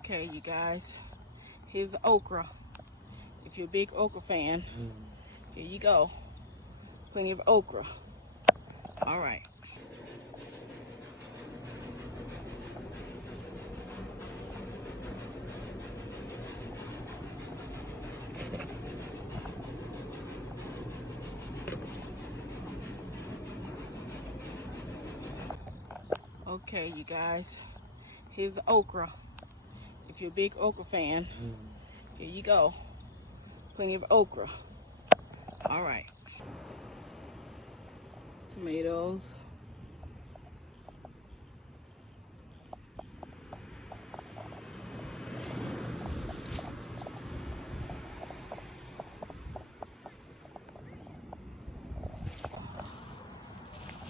Okay, you guys, here's the okra. If you're a big okra fan, here you go. Plenty of okra. All right. Okay, you guys, here's the okra. If you're a big okra fan, here you go. Plenty of okra. All right. Tomatoes.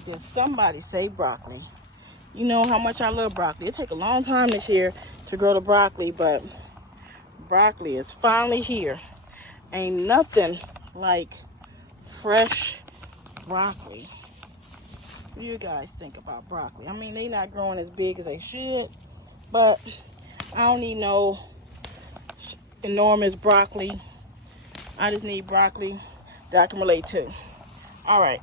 Did somebody say broccoli? You know how much I love broccoli. It took a long time this year to grow the broccoli, but broccoli is finally here. Ain't nothing like fresh broccoli. What do you guys think about broccoli? I mean, they not growing as big as they should, but I don't need no enormous broccoli. I just need broccoli that I can relate to. All right.